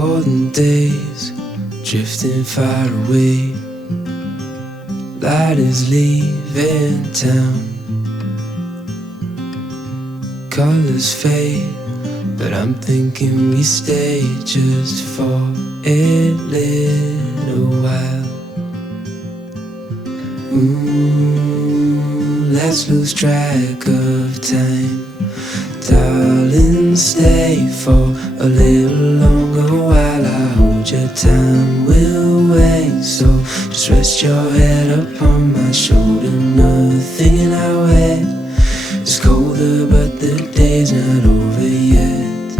golden days drifting far away. Light is leaving town. Colors fade, but I'm thinking we stay just for a little while. Let's lose track of time. Darling, stay for a little longer while I hold your time. We'll wait, so just rest your head upon my shoulder. Nothing in our way is colder, but the day's not over yet.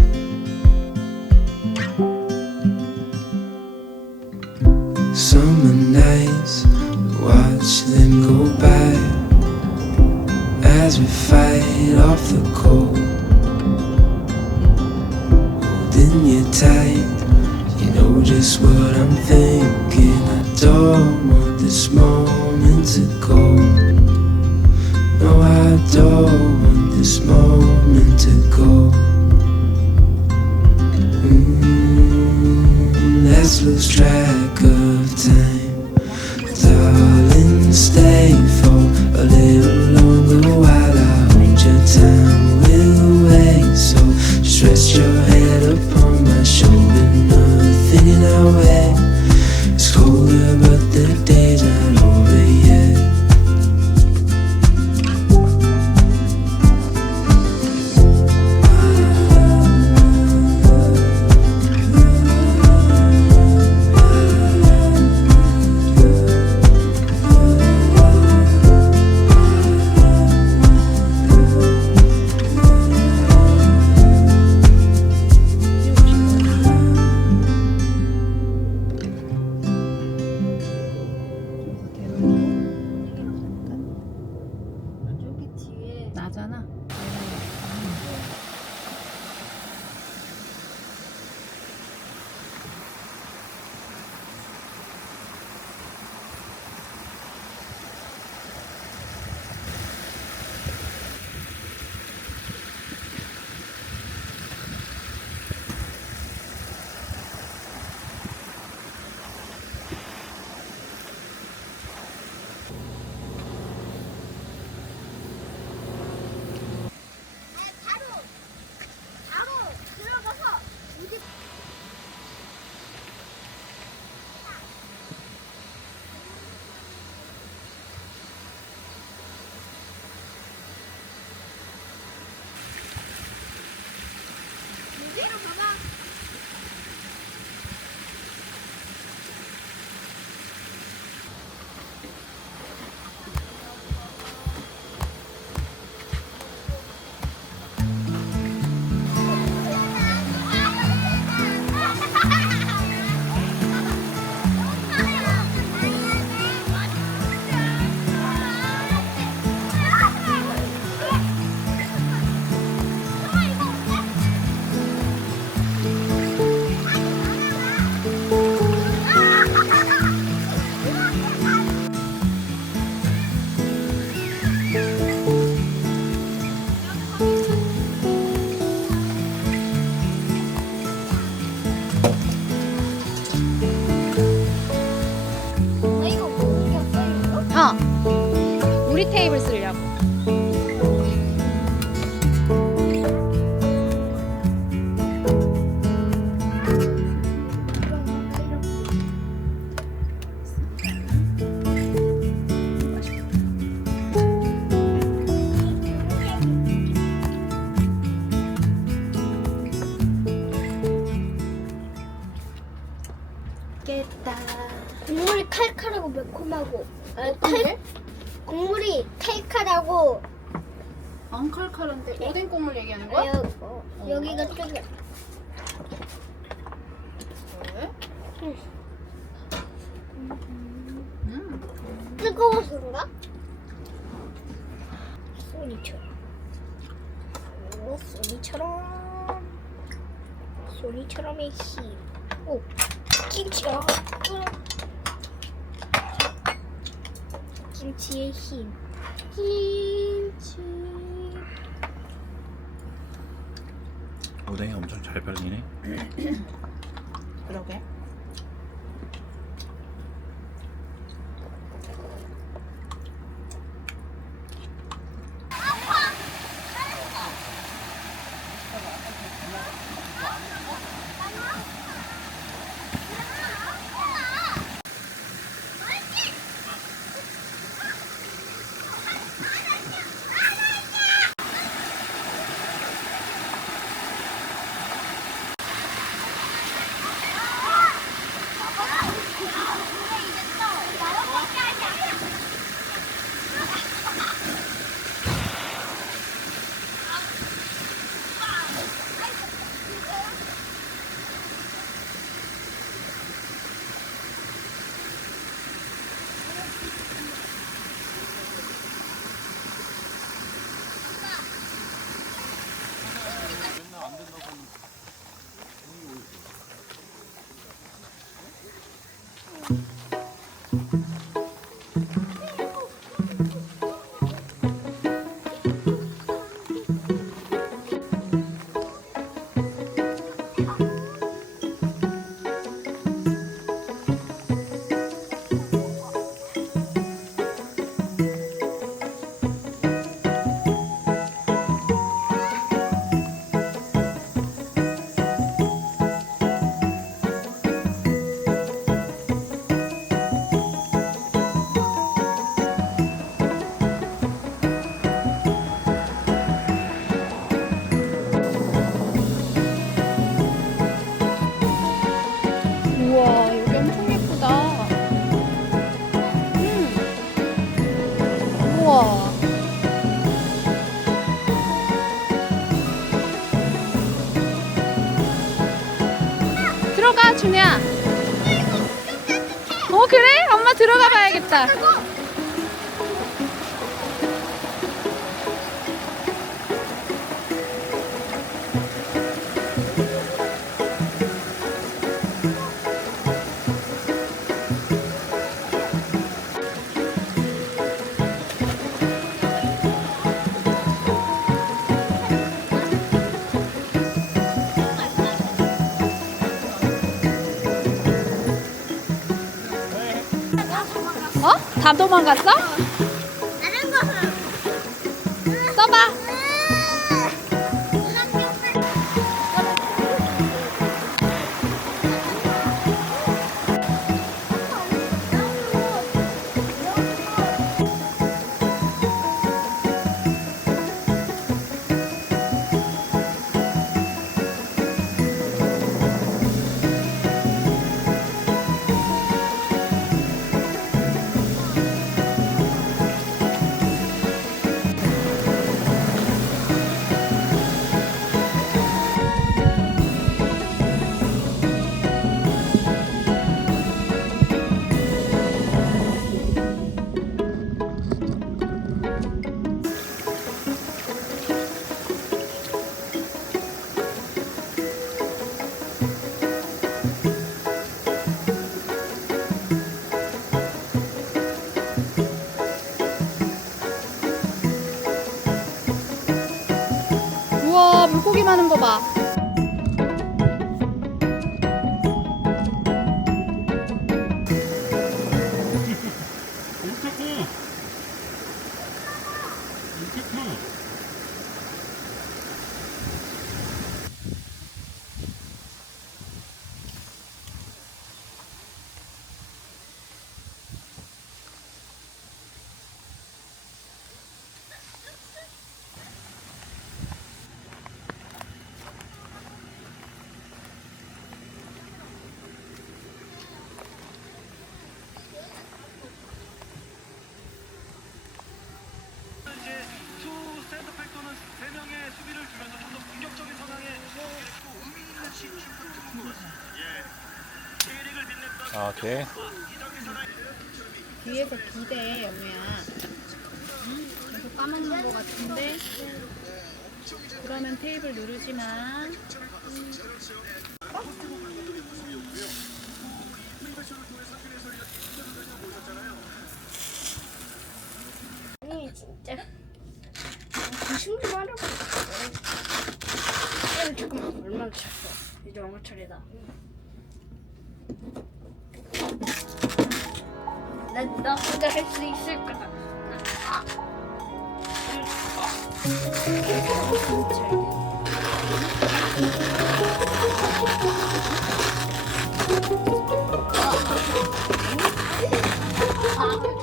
Summer nights, watch them go by as we fight off the cold. Holding you tight, you know just what I'm thinking. I don't want this moment to go. No, I don't want this moment to go. Let's lose track of time. Darling, stay for a little longer while I hold your time. We'll wait, so just rest your head upon my shoulder. Nothing in our way is colder, but the day's not over yet. 나잖아. 바로 들어가서 우리 무게로 봐봐. 이거 뭐 이거? 우리 테이블 쓰려고. 국물이 칼칼하고 매콤하고 국물이 칼칼하고 안 칼칼한데 오뎅 국물 얘기하는 거야? 여기가 좀 왜? 뜨거워서 그런가? 소니처럼의 힘. 오, 김치가 김치의 힘. 김치. 오뎅이 엄청 잘 발리네. 그러게. 우와, 여기 엄청 예쁘다. 우와. 들어가, 준이야. 그래? 엄마 들어가 봐야겠다. 다 도망갔어? 다른 거 써봐. 우와, 물고기 많은 거 봐. 아, 오케이. 뒤에서 기대, 연우야. 계속 까먹는 거 같은데. 그러면 테이블 누르지 마. 아니 진짜 조심 좀 하라고. 잠깐만 얼마나 쳤어. 이제 엄마 차례다. 나 혼자 할 수 있을까?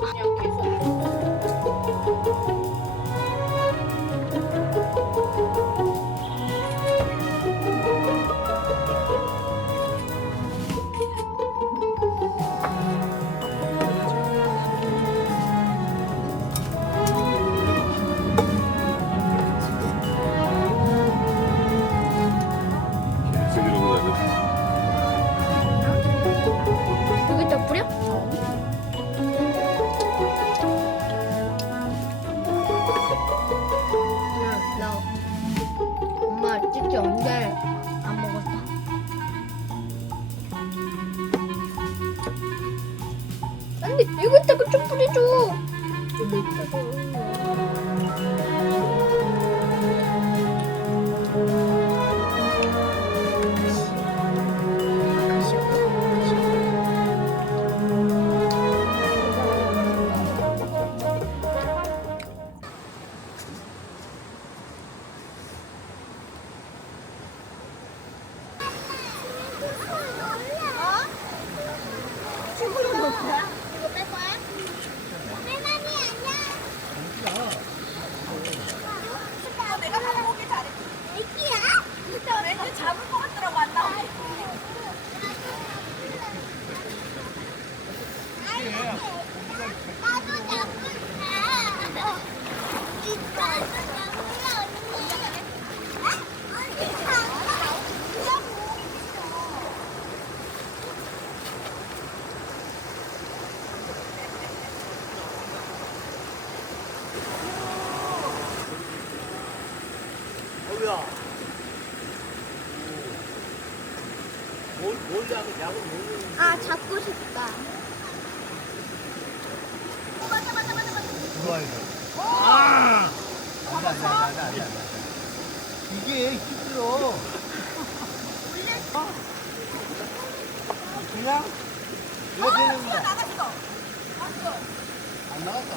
그냥 계속. 계속 이러고 다녀. 여기다 뿌려? 나 엄마 찍지 언제 안 먹었다. 안돼 여기다가 좀 뿌려줘. 아 잡고 싶다. 이게 힘들어. 그냥 이렇게 되는 거야. 안 나갔어.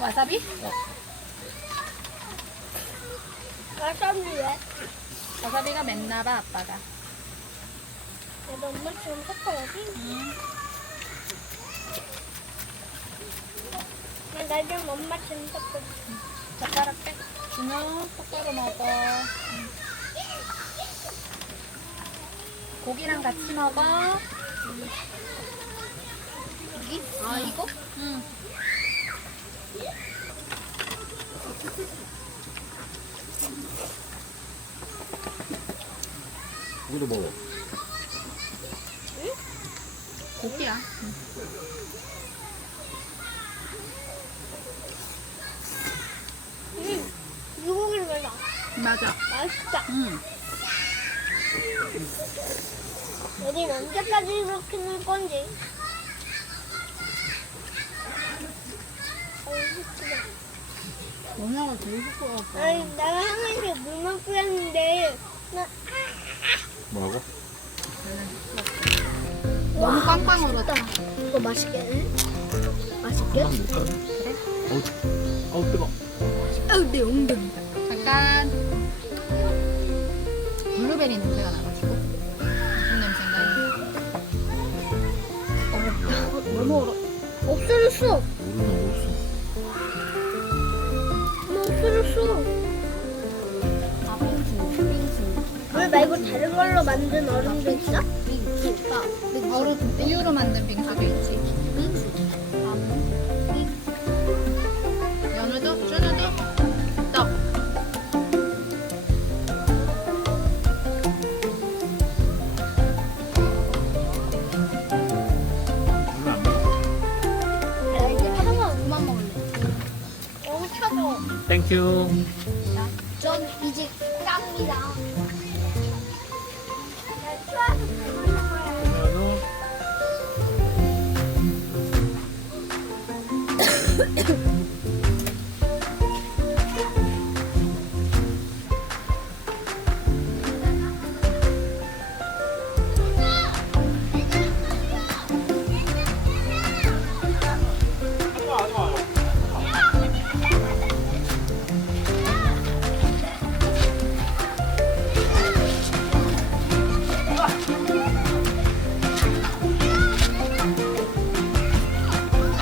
와사비? 와사비 왜? 와사비가 맵나봐 아빠가. 내가 엄마처럼 섞어야지. 나좀 엄마처럼 섞어. 젓가락 빼. 준호 똑바로 먹어. 고기랑 같이 먹어. 여기? 아 이거? 응. 고기도 먹어. 고기야. 유고기를 먹어. 맞아. 맛있다. 응. 여긴 언제까지 이렇게 놀 건지. 너네가 제일 부끄러웠어. 아니, 나는 항상 물만 뿌렸는데, 뭐라고? 너무 꽝꽝 얼었다. 이거 맛있겠네? 맛있게? 어우 뜨거. 아우, 내 엉덩이다. 잠깐. 블루베리 냄새가 나가지고. 무슨 냄새인가? 너무 얼어. 없어졌어. 모르나 엄마 없어졌어. 아, 빙수. 물 말고 다른 걸로 만든 얼음도 있어? 얼음 우유로 만든 빙수도 있지. 연우도, 준우도, 떡. 나 이제 하나만 그만 먹을래. 너무 차가워. 땡큐. 전 이제 깝니다. 나 추워서 잘 먹는 거야. 연우.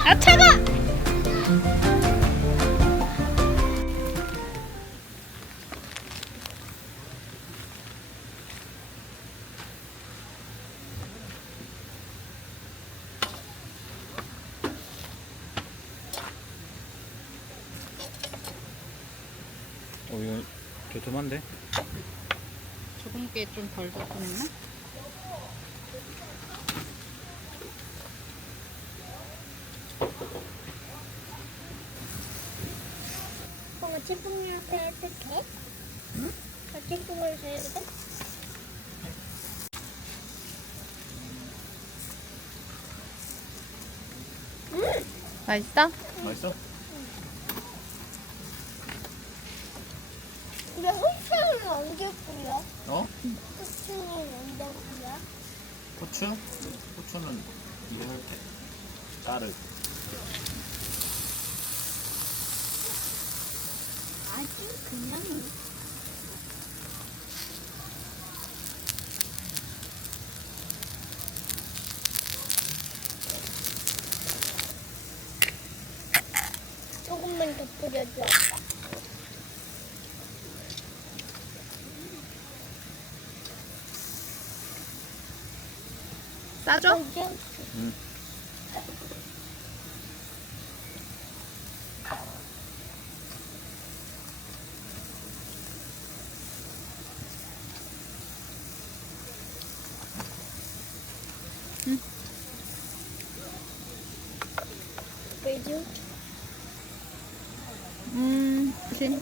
아 차가! 이거 도톰한데? 저번 게 좀 덜 덜했나? 어찌뽕이한테 해도 돼? 응? 어찌뽕을 줘야 돼? 맛있어? 맛있어? 근데 후추는 언제 뿌려? 어? 후추는 언제 뿌려? 후추? 후추는 이럴 때. 쌀을. 아주 그냥 조금만 더 뿌려줘. 싸줘? 이제 응. 왜죠? 진.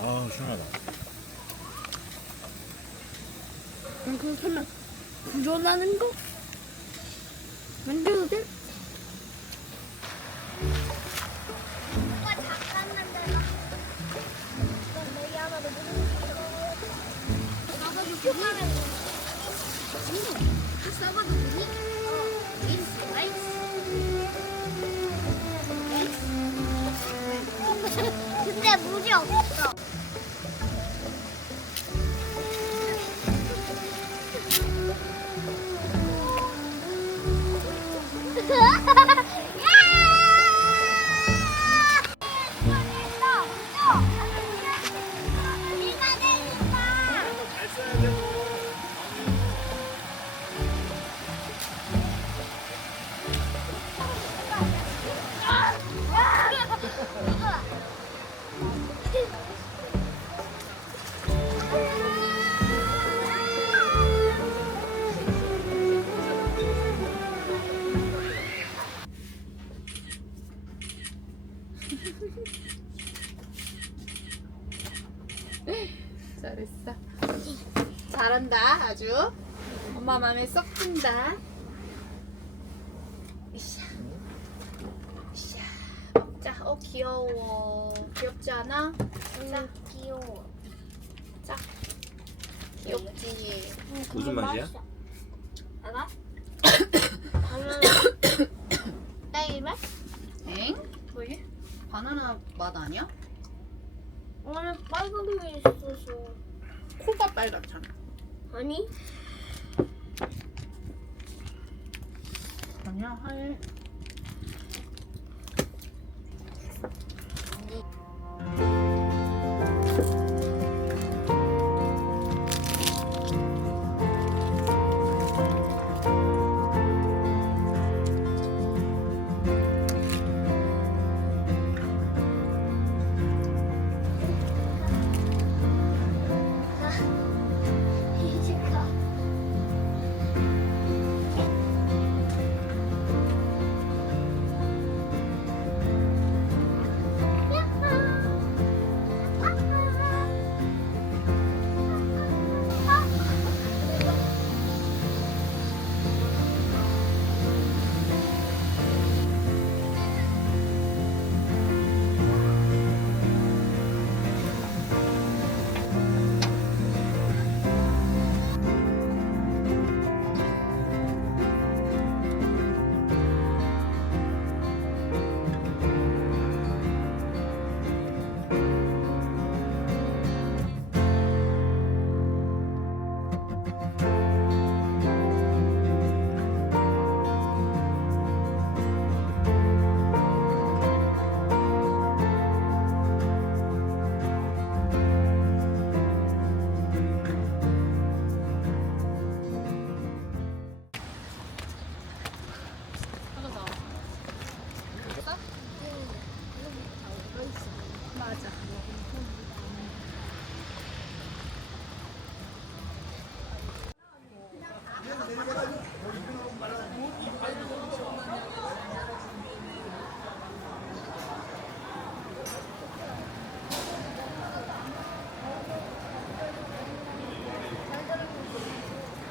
아, 시원하다. 그 설마 불어나는 거? 만들어도 돼? 오빠 잠깐만 내가 내기 하나 더 나도 이렇게 하면 써봐도 되니? 근데 물이 없어. 잘했어. 잘한다, 아주. 엄마 마음에 쏙 든다. 으쌰. 으쌰. 먹자. 귀여워. 귀엽지 않아? 자, 귀여워. 자. 귀엽지? 무슨 맛이야? 알아? 딸기 맛? 엥? 왜? 바나나 맛 아니야? 안에 빨간 게 있어서. 코가 빨갛잖아. 아니? 아니야, 하얘.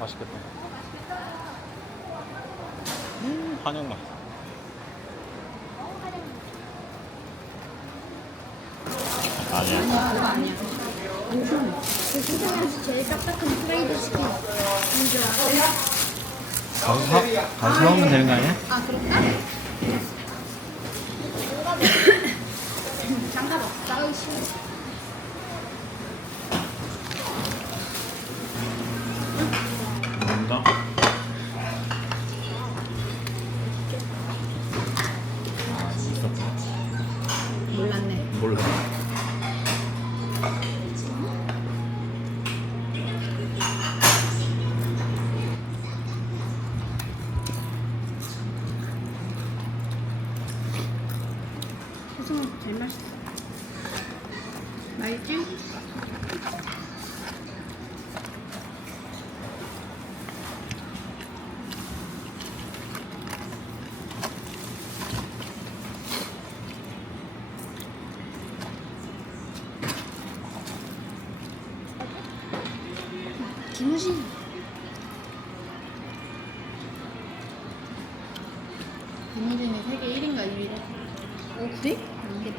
맛있겠다. 한약 맛. 아니야. 그거 아니야. 그 세상에서 제일 딱딱한 프라이드 치킨. 뭔지 알아? 가서 사오면 되는 거 아니야? 아, 그럴까? 장갑 없다. 아우, 싫어. 뭔다? 아, 있었구나. 몰랐네. 몰라. 세상에서 제일 맛있어. 맛있지? 김우신. 김우신이 세계 1인가 2위래. 어, 그래? 안 그래.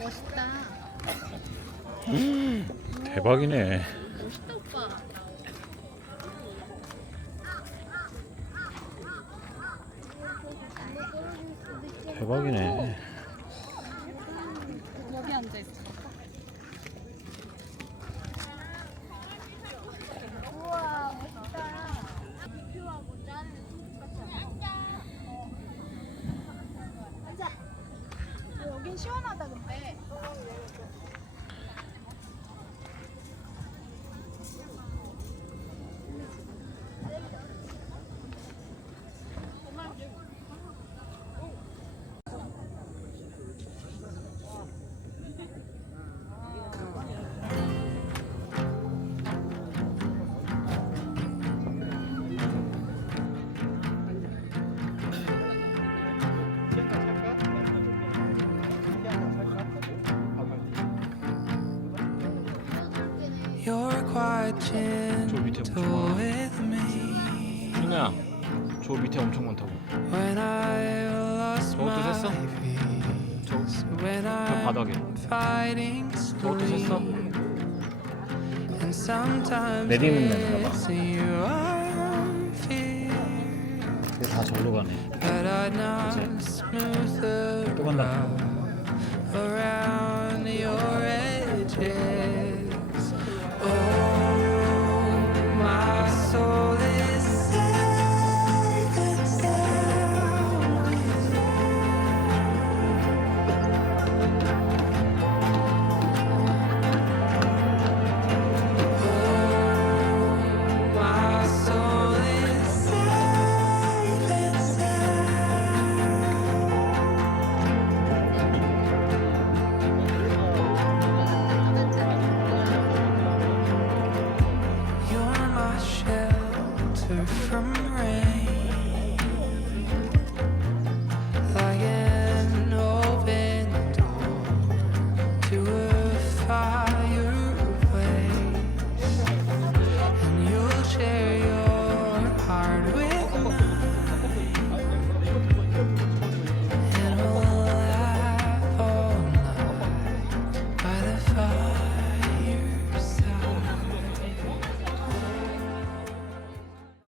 멋있다. 대박이네. 멋있다, 오빠. 대박이네. 여기 앉아있어. 우와, 멋있다. 앉아. 여긴 시원하다, 근데. You're quite gentle with me 준우야, 저 밑에 엄청 많다고. when I lost 저것도 my 샜어? peace. When 저 바닥에. I'm fighting 저것도 샜어? and sometimes 내리는 데인가 봐. it's your fear. 이게 다 절로 가네. But I'd not smooth the 또 간다. ground around your edges. Oh, my soul is safe and sound with you. Oh, my soul is safe and You're my shelter from rain.